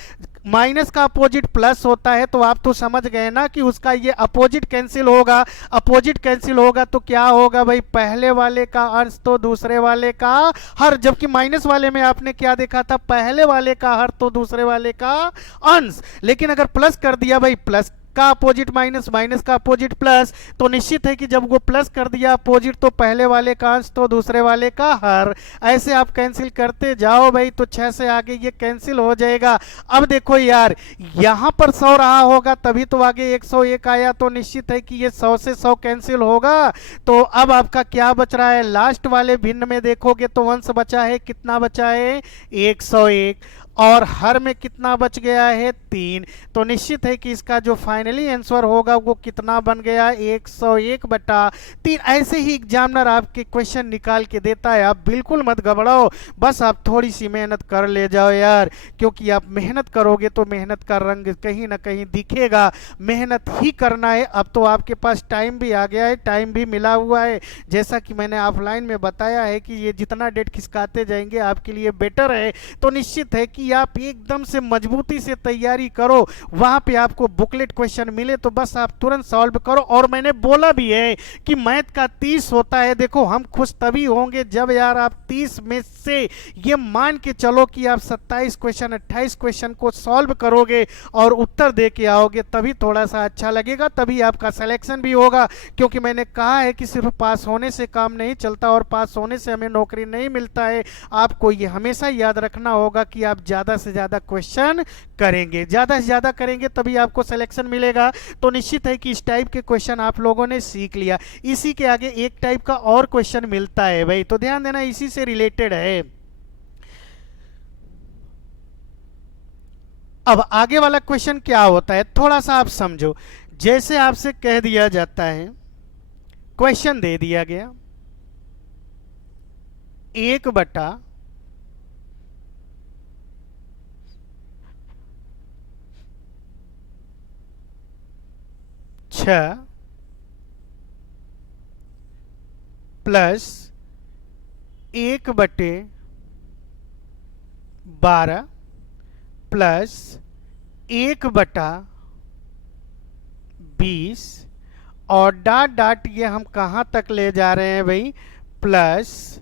माइनस का अपोजिट प्लस होता है, तो आप तो समझ गए ना कि उसका ये अपोजिट कैंसिल होगा। अपोजिट कैंसिल होगा तो क्या होगा भाई, पहले वाले का अंश तो दूसरे वाले का हर, जबकि माइनस वाले में आपने क्या देखा था, पहले वाले का हर तो दूसरे वाले का अंश। लेकिन अगर प्लस कर दिया भाई, प्लस का अपोजिट माइनस, माइनस का अपोजिट प्लस, तो निश्चित है कि जब वो प्लस कर दिया अपोजिट तो पहले वाले का अंश तो दूसरे वाले का हर। ऐसे आप कैंसिल करते जाओ भाई, तो 6 से आगे ये कैंसिल हो जाएगा। अब देखो यार, यहां पर 100 रहा होगा तभी तो आगे 101 आया, तो निश्चित है कि ये 100 से 100 कैंसिल होगा। तो अब आपका क्या बच रहा है, लास्ट वाले भिन्न में देखोगे तो अंश बचा है, कितना बचा है, 101। और हर में कितना बच गया है 3। तो निश्चित है कि इसका जो फाइनली आंसर होगा वो कितना बन गया 101/3। ऐसे ही एग्जामिनर आपके क्वेश्चन निकाल के देता है। आप बिल्कुल मत घबराओ, बस आप थोड़ी सी मेहनत कर ले जाओ यार, क्योंकि आप मेहनत करोगे तो मेहनत का रंग कहीं ना कहीं दिखेगा। मेहनत ही करना है। अब तो आपके पास टाइम भी आ गया है, टाइम भी मिला हुआ है। जैसा कि मैंने ऑफलाइन में बताया है कि ये जितना डेट खिसकाते जाएंगे आपके लिए बेटर है। तो निश्चित है कि आप एकदम से मजबूती से तैयारी करो। वहां पे आपको बुकलेट क्वेश्चन मिले तो बस आप तुरंत सॉल्व करो। और मैंने बोला भी है कि मैथ का 30 होता है। देखो हम खुश तभी होंगे जब यार आप 30 में से ये मान के चलो कि आप 27 क्वेश्चन 28 क्वेश्चन को सॉल्व करोगे और उत्तर दे के आओगे, तभी थोड़ा सा अच्छा लगेगा, तभी आपका सिलेक्शन भी होगा। क्योंकि मैंने कहा है कि सिर्फ पास होने से काम नहीं चलता और पास होने से हमें नौकरी नहीं मिलता है। आपको ये हमेशा याद रखना होगा कि आप ज़्यादा से ज़्यादा क्वेश्चन करेंगे, ज़्यादा से ज़्यादा करेंगे तभी आपको सिलेक्शन मिलेगा। तो निश्चित है कि इस टाइप के क्वेश्चन आप लोगों ने सीख लिया। इसी के आगे एक टाइप का और क्वेश्चन मिलता है भाई, तो ध्यान देना, इसी से रिलेटेड है। अब आगे वाला क्वेश्चन क्या होता है थोड़ा सा आप समझो। जैसे आपसे कह दिया जाता है, क्वेश्चन दे दिया गया 1/6 प्लस 1/12 प्लस 1/20 और डाट डाट ये हम कहाँ तक ले जा रहे हैं भाई, प्लस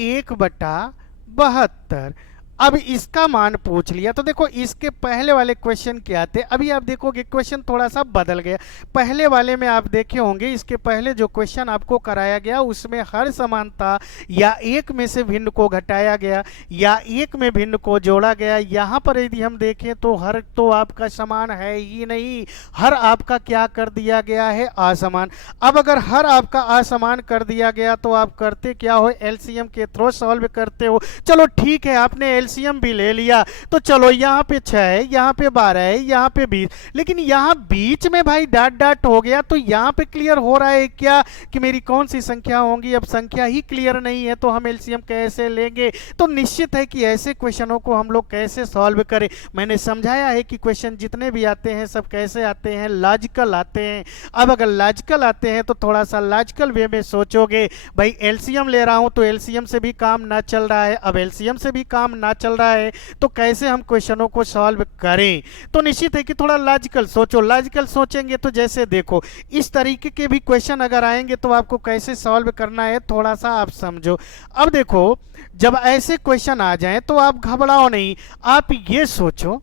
1/72। अब इसका मान पूछ लिया। तो देखो इसके पहले वाले क्वेश्चन क्या थे, अभी आप देखोगे क्वेश्चन थोड़ा सा बदल गया। पहले वाले में आप देखे होंगे, इसके पहले जो क्वेश्चन आपको कराया गया उसमें हर समानता या एक में से भिन्न को घटाया गया या एक में भिन्न को जोड़ा गया। यहाँ पर यदि हम देखें तो हर तो आपका समान है ही नहीं, हर आपका क्या कर दिया गया है, असमान। अब अगर हर आपका असमान कर दिया गया तो आप करते क्या हो, एलसीएम के थ्रू सॉल्व करते हो। चलो ठीक है, आपने एलसीएम भी ले लिया, तो चलो यहाँ पे 6 है, यहाँ पे 12 है, यहाँ पे 20, लेकिन यहाँ बीच में भाई डाट डाट हो गया। तो यहाँ पे क्लियर हो रहा है क्या कि मेरी कौन सी संख्या होंगी। अब संख्या ही क्लियर नहीं है तो हम एलसीएम कैसे लेंगे। तो निश्चित है कि ऐसे क्वेश्चनों को हम लोग कैसे सॉल्व करें। मैंने समझाया है कि क्वेश्चन जितने भी आते हैं सब कैसे आते हैं, लॉजिकल आते हैं। अब अगर लॉजिकल आते हैं तो थोड़ा सा लॉजिकल वे में सोचोगे। भाई एलसीएम ले रहा हूं तो एलसीएम से भी काम ना चल रहा है, अब एलसीएम से भी काम ना चल रहा है, तो कैसे हम क्वेश्चनों को सॉल्व करें। तो निश्चित है कि थोड़ा लॉजिकल सोचो। लॉजिकल सोचेंगे तो जैसे देखो इस तरीके के भी क्वेश्चन अगर आएंगे तो आपको कैसे सॉल्व करना है थोड़ा सा आप समझो। अब देखो जब ऐसे क्वेश्चन आ जाएं तो आप घबराओ नहीं, आप ये सोचो,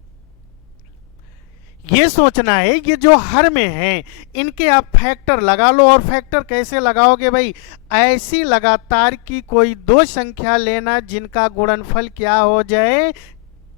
ये सोचना है ये जो हर में है इनके आप फैक्टर लगा लो। और फैक्टर कैसे लगाओगे भाई, ऐसी लगातार की कोई दो संख्या लेना जिनका गुणनफल क्या हो जाए।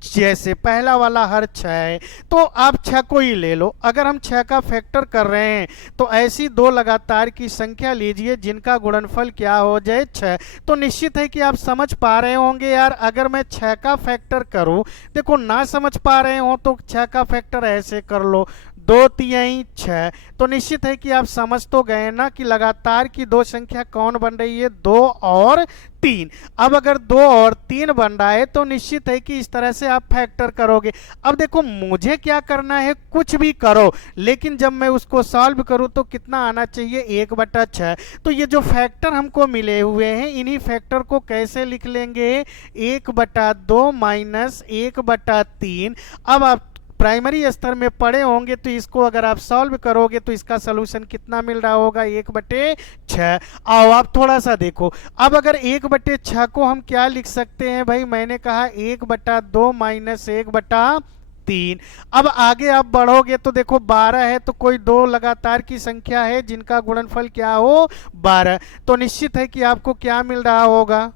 जैसे पहला वाला हर 6 है तो आप 6 को ही ले लो। अगर हम 6 का फैक्टर कर रहे हैं तो ऐसी दो लगातार की संख्या लीजिए जिनका गुणनफल क्या हो जाए 6। तो निश्चित है कि आप समझ पा रहे होंगे यार, अगर मैं 6 का फैक्टर करूं, देखो ना समझ पा रहे हो तो 6 का फैक्टर ऐसे कर लो, 2 तिहाई 6। तो निश्चित है कि आप समझ तो गए ना कि लगातार की दो संख्या कौन बन रही है, 2 और 3। अब अगर 2 और 3 बन रहा है तो निश्चित है कि इस तरह से आप फैक्टर करोगे। अब देखो मुझे क्या करना है, कुछ भी करो, लेकिन जब मैं उसको सॉल्व करूं तो कितना आना चाहिए, 1/6। तो ये जो फैक्टर हमको मिले हुए हैं इन्हीं फैक्टर को कैसे लिख लेंगे, 1/2 माइनस 1/3। अब आप प्राइमरी स्तर में पढ़े होंगे तो इसको अगर आप सॉल्व करोगे तो इसका सलूशन कितना मिल रहा होगा, 1/6। आओ आप थोड़ा सा देखो, अब अगर 1/6 को हम क्या लिख सकते हैं भाई, मैंने कहा 1/2 माइनस 1/3। अब आगे आप बढ़ोगे तो देखो 12 है तो कोई दो लगातार की संख्या है जिनका गुणनफल क्या हो 12। तो निश्चित है कि आपको क्या मिल रहा होगा,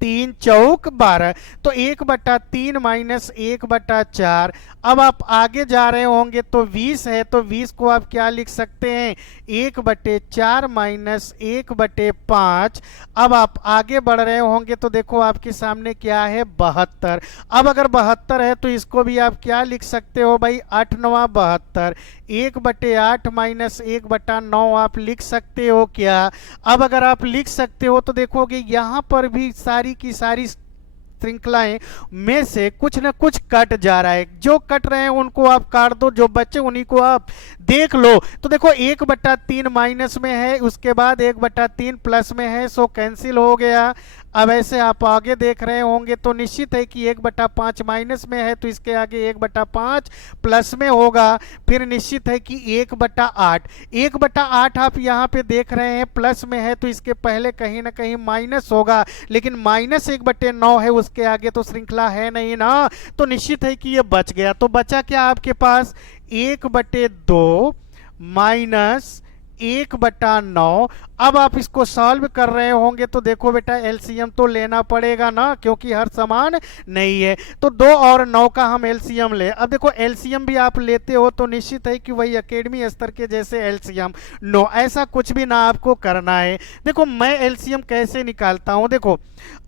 3 चौक 12, तो 1/3 माइनस 1/4। अब आप आगे जा रहे होंगे तो 20 है, तो 20 को आप क्या लिख सकते हैं, 1/4 माइनस 1/5। अब आप आगे बढ़ रहे होंगे तो देखो आपके सामने क्या है, 72। अब अगर 72 है तो इसको भी आप क्या लिख सकते हो भाई, 8 9 72। 1/8 माइनस 1/9 आप लिख सकते हो क्या। अब अगर आप लिख सकते हो तो देखोगे यहाँ पर भी सारी की सारी श्रृंखलाएं में से कुछ ना कुछ कट जा रहा है। जो कट रहे हैं उनको आप काट दो, जो बचे उन्हीं को आप देख लो। तो देखो 1/3 माइनस में है, उसके बाद 1/3 प्लस में है, सो कैंसिल हो गया। अब ऐसे आप आगे देख रहे होंगे तो निश्चित है कि 1/5 माइनस में है, तो इसके आगे 1/5 प्लस में होगा। फिर निश्चित है कि 1/8, 1/8 आप यहाँ पे देख रहे हैं प्लस में है, तो इसके पहले कहीं ना कहीं माइनस होगा, लेकिन माइनस 1/9 है, उसके आगे तो श्रृंखला है नहीं ना, तो निश्चित है कि ये बच गया। तो बचा क्या आपके पास, 1/2 माइनस 1/9। अब आप इसको सॉल्व कर रहे होंगे तो देखो बेटा एलसीएम तो लेना पड़ेगा ना, क्योंकि हर समान नहीं है। तो 2 और 9 का हम एलसीएम ले। अब देखो एलसीएम भी आप लेते हो तो निश्चित है कि वही एकेडमी स्तर के जैसे एलसीएम नो, ऐसा कुछ भी ना आपको करना है। देखो मैं एलसीएम कैसे निकालता हूं, देखो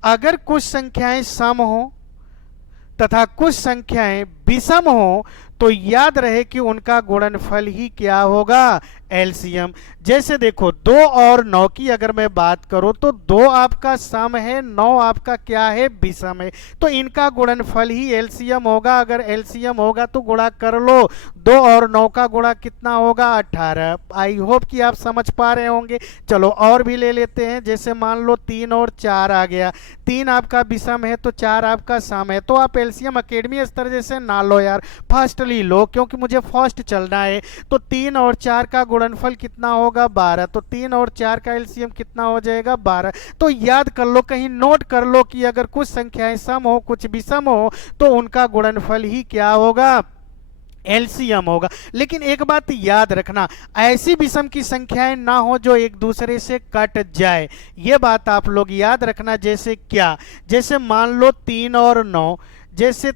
अगर कुछ संख्याएं सम हो तथा कुछ संख्याएं विषम हो तो याद रहे कि उनका गुणनफल ही क्या होगा, एलसीएम। जैसे देखो 2 और 9 की अगर मैं बात करूं तो 2 आपका सम है, 9 आपका क्या है, विषम है, तो इनका गुणनफल ही एलसीएम होगा। अगर एलसीएम होगा तो गुणा कर लो, 2 और 9 का गुणा कितना होगा, 18। आई होप कि आप समझ पा रहे होंगे। चलो और भी ले लेते हैं, जैसे मान लो 3 और 4 आ गया, 3 आपका विषम है तो 4 आपका सम है। तो आप एलसीएम एकेडमी स्तर जैसे ना लो यार, फर्स्ट लो, क्योंकि मुझे फर्स्ट चलना है। तो 3 और 4 का गुणनफल कितना होगा, 12। तो 3 और 4 का एलसीएम कितना हो जाएगा, 12। तो याद कर लो, कहीं नोट कर लो कि अगर कुछ संख्याएं सम हो कुछ विषम हो तो उनका गुणनफल ही क्या होगा, एलसीएम होगा। लेकिन एक बात याद रखना, ऐसी विषम की संख्याएं ना हो जो एक दूसरे से कट जाए, ये बात आप लोग याद रखना। जैसे क्या, जैसे मान लो 3 और 9, जैसे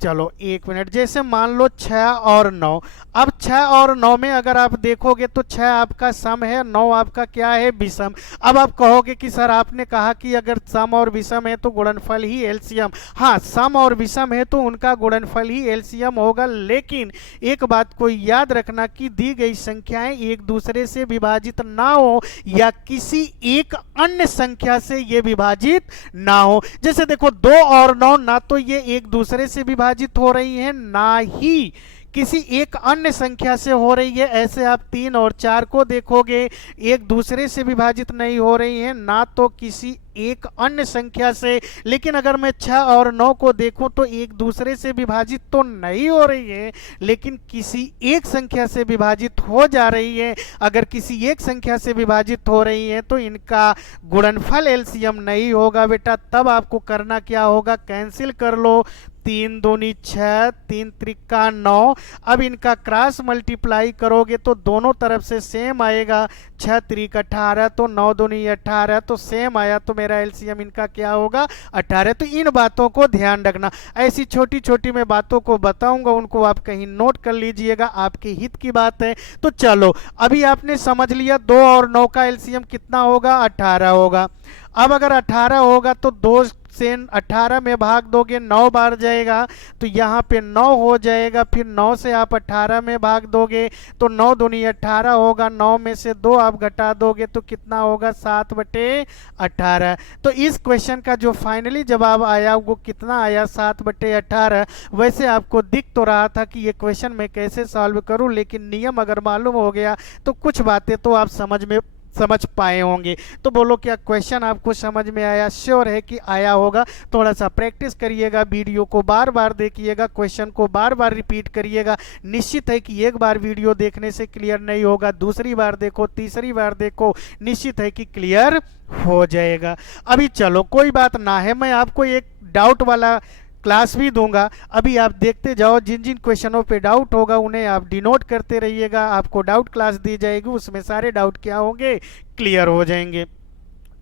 चलो एक मिनट, जैसे मान लो 6 और 9। अब 6 और 9 में अगर आप देखोगे तो 6 आपका सम है, 9 आपका क्या है, विषम। अब आप कहोगे कि सर आपने कहा कि अगर सम और विषम है तो गुणनफल ही एलसीएम। हाँ, सम और विषम है तो उनका गुणनफल ही एलसीएम होगा, लेकिन एक बात को याद रखना कि दी गई संख्याएं एक दूसरे से विभाजित ना हो या किसी एक अन्य संख्या से ये विभाजित ना हो। जैसे देखो 2 और 9 ना तो ये एक दूसरे से विभाजित हो रही है, ना ही किसी एक अन्य संख्या से हो रही है। ऐसे आप 3 और 4 को देखोगे, एक दूसरे से विभाजित नहीं हो रही है, ना तो किसी एक अन्य संख्या से। लेकिन अगर मैं 6 और 9 को देखूं तो एक दूसरे से विभाजित तो नहीं हो रही है, लेकिन किसी एक संख्या से विभाजित हो जा रही है। अगर किसी एक संख्या से विभाजित हो रही है तो इनका गुणनफल एलसीएम नहीं होगा बेटा। तब आपको करना क्या होगा, कैंसिल कर लो, 3 दूनी 6, 3 त्रिका 9। अब इनका क्रॉस मल्टीप्लाई करोगे तो दोनों तरफ से सेम आएगा, 6 त्रिक 18, तो 9 दूनी 18, तो सेम आया, तो मेरा एलसीएम इनका क्या होगा, 18। तो इन बातों को ध्यान रखना, ऐसी छोटी छोटी मैं बातों को बताऊंगा, उनको आप कहीं नोट कर लीजिएगा, आपके हित की बात है। तो चलो अभी आपने समझ लिया 2 और 9 का एलसीएम कितना होगा, 18 होगा। अब अगर 18 होगा तो 2 से 18 में भाग दोगे 9 बार जाएगा, तो यहाँ पे 9 हो जाएगा। फिर 9 से आप 18 में भाग दोगे तो 9 दूनी 18 होगा, 9 में से 2 आप घटा दोगे तो कितना होगा, 7/18। तो इस क्वेश्चन का जो फाइनली जवाब आया वो कितना आया, 7/18। वैसे आपको दिख तो रहा था कि ये क्वेश्चन मैं कैसे सॉल्व करूं, लेकिन नियम अगर मालूम हो गया तो कुछ बातें तो आप समझ पाए होंगे। तो बोलो क्या क्वेश्चन आपको समझ में आया, श्योर है कि आया होगा। थोड़ा सा प्रैक्टिस करिएगा, वीडियो को बार बार देखिएगा, क्वेश्चन को बार बार रिपीट करिएगा। निश्चित है कि एक बार वीडियो देखने से क्लियर नहीं होगा, दूसरी बार देखो, तीसरी बार देखो, निश्चित है कि क्लियर हो जाएगा। अभी चलो कोई बात ना है, मैं आपको एक डाउट वाला क्लास भी दूंगा, अभी आप देखते जाओ। जिन जिन क्वेश्चनों पे डाउट होगा उन्हें आप डिनोट करते रहिएगा, आपको डाउट क्लास दी जाएगी, उसमें सारे डाउट क्या होंगे, क्लियर हो जाएंगे।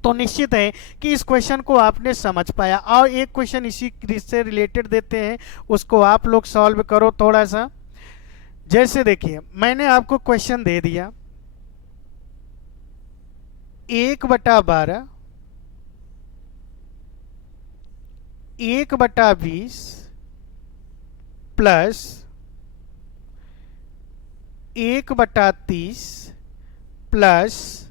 तो निश्चित है कि इस क्वेश्चन को आपने समझ पाया। और एक क्वेश्चन इसी से रिलेटेड देते हैं, उसको आप लोग सॉल्व करो थोड़ा सा। जैसे देखिए मैंने आपको क्वेश्चन दे दिया 1/12 1/20 प्लस 1/30 प्लस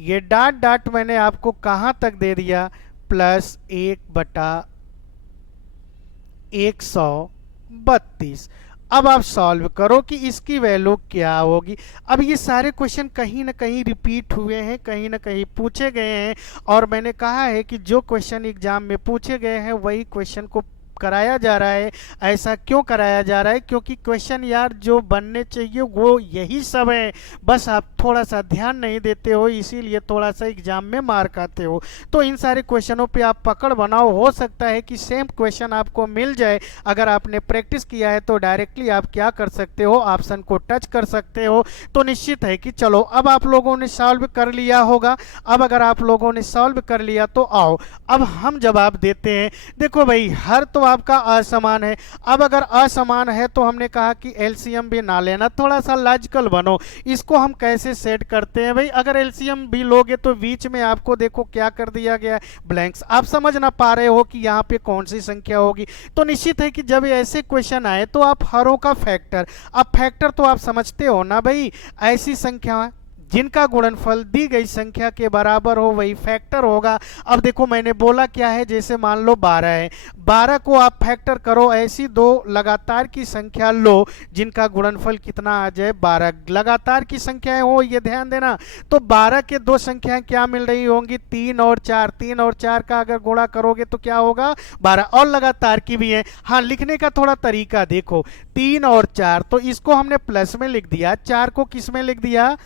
ये डाट डाट मैंने आपको कहां तक दे दिया प्लस 1/132। अब आप सॉल्व करो कि इसकी वैल्यू क्या होगी। अब ये सारे क्वेश्चन कहीं ना कहीं रिपीट हुए हैं, कहीं ना कहीं पूछे गए हैं, और मैंने कहा है कि जो क्वेश्चन एग्जाम में पूछे गए हैं वही क्वेश्चन को कराया जा रहा है। ऐसा क्यों कराया जा रहा है? क्योंकि क्वेश्चन यार जो बनने चाहिए वो यही सब है, बस आप थोड़ा सा ध्यान नहीं देते हो, इसीलिए थोड़ा सा एग्जाम में मार खाते हो। तो इन सारे क्वेश्चनों पे आप पकड़ बनाओ, हो सकता है कि सेम क्वेश्चन आपको मिल जाए। अगर आपने प्रैक्टिस किया है तो डायरेक्टली आप क्या कर सकते हो, ऑप्शन को टच कर सकते हो। तो निश्चित है कि चलो अब आप लोगों ने सॉल्व कर लिया होगा। अब अगर आप लोगों ने सॉल्व कर लिया तो आओ अब हम जवाब देते हैं। देखो भाई हर तो आपका असमान है। अब अगर असमान है तो हमने कहा कि एलसीएम भी ना लेना, थोड़ा सा लॉजिकल बनो। इसको हम कैसे सेट करते हैं भाई? अगर एलसीएम भी लोगे तो बीच में आपको देखो क्या कर दिया गया है, ब्लैंक्स। आप समझ ना पा रहे हो कि यहाँ पे कौन सी संख्या होगी। तो निश्चित है कि जब ऐसे क्वेश्चन आए तो आप हरों का फैक्टर, अब फैक्टर तो आप समझते हो ना भाई, ऐसी संख्या जिनका गुणनफल दी गई संख्या के बराबर हो वही फैक्टर होगा। अब देखो मैंने बोला क्या है, जैसे मान लो 12 है, 12 को आप फैक्टर करो, ऐसी दो लगातार की संख्या लो जिनका गुणनफल कितना आ जाए 12। लगातार की संख्याएं हो, ये ध्यान देना। तो 12 के दो संख्याएं क्या मिल रही होंगी, 3 और 4। 3 और 4 का अगर गुणा करोगे तो क्या होगा 12। और लगातार की भी है। हाँ लिखने का थोड़ा तरीका देखो, 3 और 4, तो इसको हमने प्लस में लिख दिया, 4 को किस में लिख दिया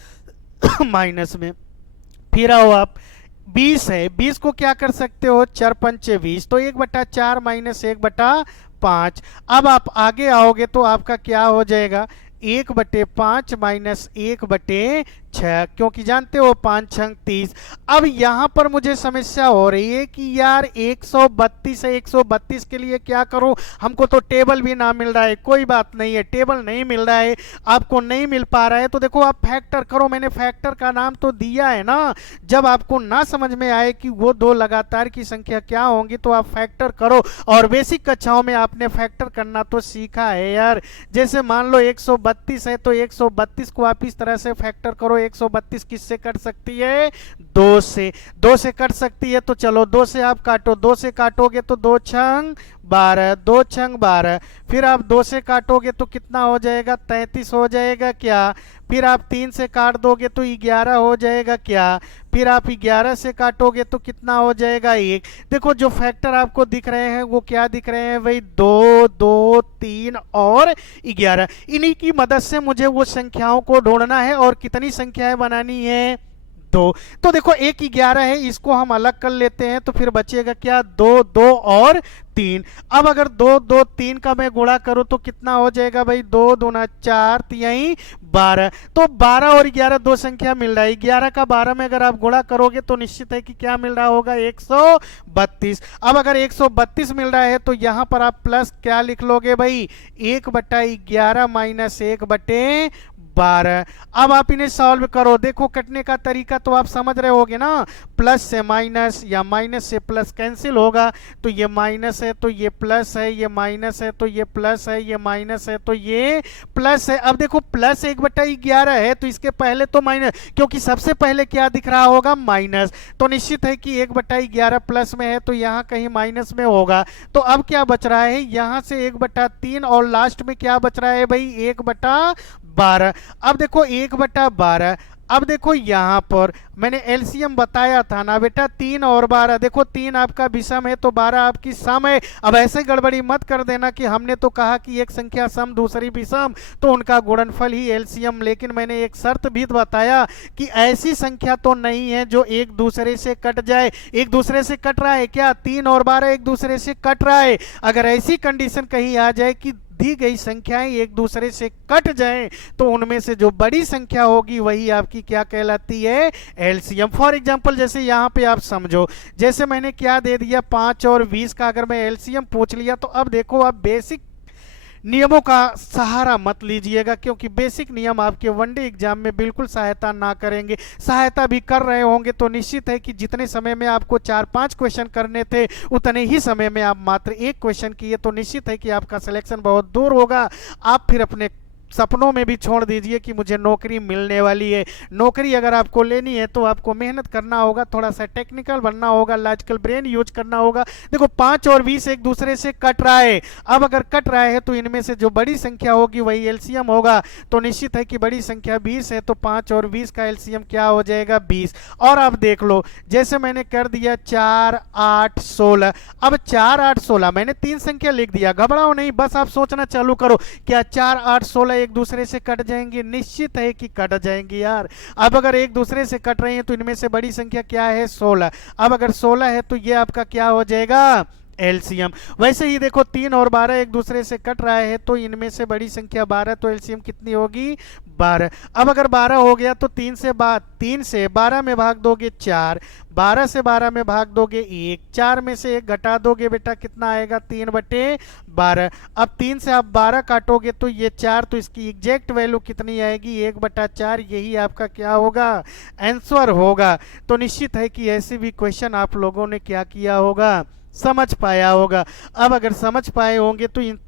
माइनस में। फिर आओ आप 20 है, 20 को क्या कर सकते हो, 4 पंचे 20, तो 1/4 माइनस 1/5। अब आप आगे आओगे तो आपका क्या हो जाएगा, 1/5 माइनस 1/6, क्योंकि जानते हो 5 छंग 30। अब यहां पर मुझे समस्या हो रही है कि यार 132 है, 132 के लिए क्या करूं, हमको तो टेबल भी ना मिल रहा है। कोई बात नहीं है, टेबल नहीं मिल रहा है, आपको नहीं मिल पा रहा है तो देखो आप फैक्टर करो। मैंने फैक्टर का नाम तो दिया है ना। जब आपको ना समझ में आए कि वो दो लगातार की संख्या क्या होंगी तो आप फैक्टर करो। और बेसिक कक्षाओं में आपने फैक्टर करना तो सीखा है यार। जैसे मान लो 132 है तो 132 को आप इस तरह से फैक्टर करो। 132 किससे कट सकती है, 2 से। 2 से कट सकती है तो चलो 2 से आप काटो, 2 से काटोगे तो 2 छंग 12, 2 छंग 12। फिर आप 2 से काटोगे तो कितना हो जाएगा, 33 हो जाएगा क्या। फिर आप 3 से काट दोगे तो 11 हो जाएगा क्या। फिर आप 11 से काटोगे तो कितना हो जाएगा 1। देखो जो फैक्टर आपको दिख रहे हैं वो क्या दिख रहे हैं भाई, 2, 2, 3 और 11। इन्हीं की मदद से मुझे वो संख्याओं को ढूंढना है। और कितनी संख्याएं बनानी है, 2। तो देखो 1 11 है, इसको हम अलग कर लेते हैं तो फिर बचेगा क्या, 2, 2 और 3। अब अगर 2, 2, 3 का मैं गुणा करूं तो कितना हो जाएगा भाई, 2 दूना 4, 3 12। तो 12 और 11 दो संख्या मिल रहा है। 11 का 12 में अगर आप गुणा करोगे तो निश्चित है कि क्या मिल रहा होगा, 132। अब अगर 132 मिल रहा है तो यहां पर आप प्लस क्या लिख लोगे भाई, 1/11 माइनस 1/12। अब आप इन्हें सॉल्व करो। देखो कटने का तरीका तो आप समझ रहे होगे ना, प्लस से माइनस या माइनस से प्लस कैंसिल होगा। तो ये माइनस है तो ये प्लस है, ये माइनस है तो ये प्लस है, ये माइनस है तो ये प्लस है। अब देखो प्लस 1/11 है तो इसके पहले तो माइनस, क्योंकि सबसे पहले क्या दिख रहा होगा, माइनस। तो निश्चित है कि 1/11 प्लस में है तो यहाँ कहीं माइनस में होगा। तो अब क्या बच रहा है, यहाँ से 1/3 और लास्ट में क्या बच रहा है भाई, 1/12। अब देखो 1/12। अब देखो यहां पर मैंने एलसीएम बताया था ना बेटा, 3 और 12। देखो 3 आपका विषम है तो 12 आपकी सम है। अब ऐसे गड़बड़ी मत कर देना कि हमने तो कहा कि एक संख्या सम दूसरी विषम तो उनका गुणनफल ही एलसीएम। लेकिन मैंने एक शर्त भी बताया कि ऐसी संख्या तो नहीं है जो एक दूसरे से कट जाए। एक दूसरे से कट रहा है क्या, 3 और 12 एक दूसरे से कट रहा है। अगर ऐसी कंडीशन कहीं आ जाए कि दी गई संख्याएं एक दूसरे से कट जाएं तो उनमें से जो बड़ी संख्या होगी वही आपकी क्या कहलाती है, एलसीएम। फॉर एग्जांपल जैसे यहाँ पे आप समझो, जैसे मैंने क्या दे दिया 5 और 20 का अगर मैं एलसीएम पूछ लिया, तो अब देखो आप बेसिक नियमों का सहारा मत लीजिएगा, क्योंकि बेसिक नियम आपके वनडे एग्जाम में बिल्कुल सहायता ना करेंगे। सहायता भी कर रहे होंगे तो निश्चित है कि जितने समय में आपको 4-5 क्वेश्चन करने थे उतने ही समय में आप मात्र एक क्वेश्चन किए, तो निश्चित है कि आपका सिलेक्शन बहुत दूर होगा। आप फिर अपने सपनों में भी छोड़ दीजिए कि मुझे नौकरी मिलने वाली है। नौकरी अगर आपको लेनी है तो आपको मेहनत करना होगा, थोड़ा सा टेक्निकल बनना होगा, लॉजिकल ब्रेन यूज करना होगा। देखो 5 और 20 एक दूसरे से कट रहा है, अब अगर कट रहा है तो इनमें से जो बड़ी संख्या होगी वही एलसीएम होगा। तो निश्चित है कि बड़ी संख्या 20 है, तो 5 और 20 का एलसीएम क्या हो जाएगा, 20। और आप देख लो जैसे मैंने कर दिया 4, 8, 16। अब 4, 8, 16 मैंने 3 संख्या लिख दिया, घबराओ नहीं, बस आप सोचना चालू करो, क्या 4, 8, 16 एक दूसरे से कट जाएंगे? निश्चित है कि कट जाएंगे यार। अब अगर एक दूसरे से कट रहे हैं तो इनमें से बड़ी संख्या क्या है, 16। अब अगर 16 है तो ये आपका क्या हो जाएगा, एलसीएम। वैसे ही देखो 3 और 12 एक दूसरे से कट रहा है तो इनमें से बड़ी संख्या 12, तो एलसीएम कितनी होगी, 12। अब अगर 12 हो गया तो 3 से 12 में भाग दोगे 4, 12 से 12 में भाग दोगे 1, 4 में से 1 घटा दोगे बेटा कितना आएगा, 3/12। अब 3 से आप 12 काटोगे तो ये 4, तो इसकी एग्जैक्ट वैल्यू कितनी आएगी, 1/4। यही आपका क्या होगा, आंसर होगा। तो निश्चित है कि ऐसे भी क्वेश्चन आप लोगों ने क्या किया होगा, समझ पाया होगा। अब अगर समझ पाए होंगे तो इन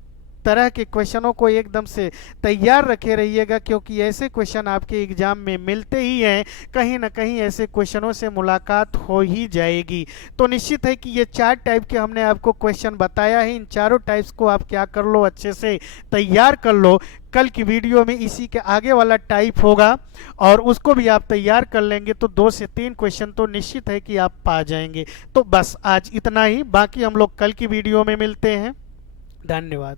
तरह के क्वेश्चनों को एकदम से तैयार रखे रहिएगा, क्योंकि ऐसे क्वेश्चन आपके एग्जाम में मिलते ही हैं, कहीं ना कहीं ऐसे क्वेश्चनों से मुलाकात हो ही जाएगी। तो निश्चित है कि ये 4 टाइप के हमने आपको क्वेश्चन बताया है, इन चारों टाइप्स को आप क्या कर लो, अच्छे से तैयार कर लो। कल की वीडियो में इसी के आगे वाला टाइप होगा और उसको भी आप तैयार कर लेंगे तो 2 से 3 क्वेश्चन तो निश्चित है कि आप पा जाएंगे। तो बस आज इतना ही, बाकी हम लोग कल की वीडियो में मिलते हैं। धन्यवाद।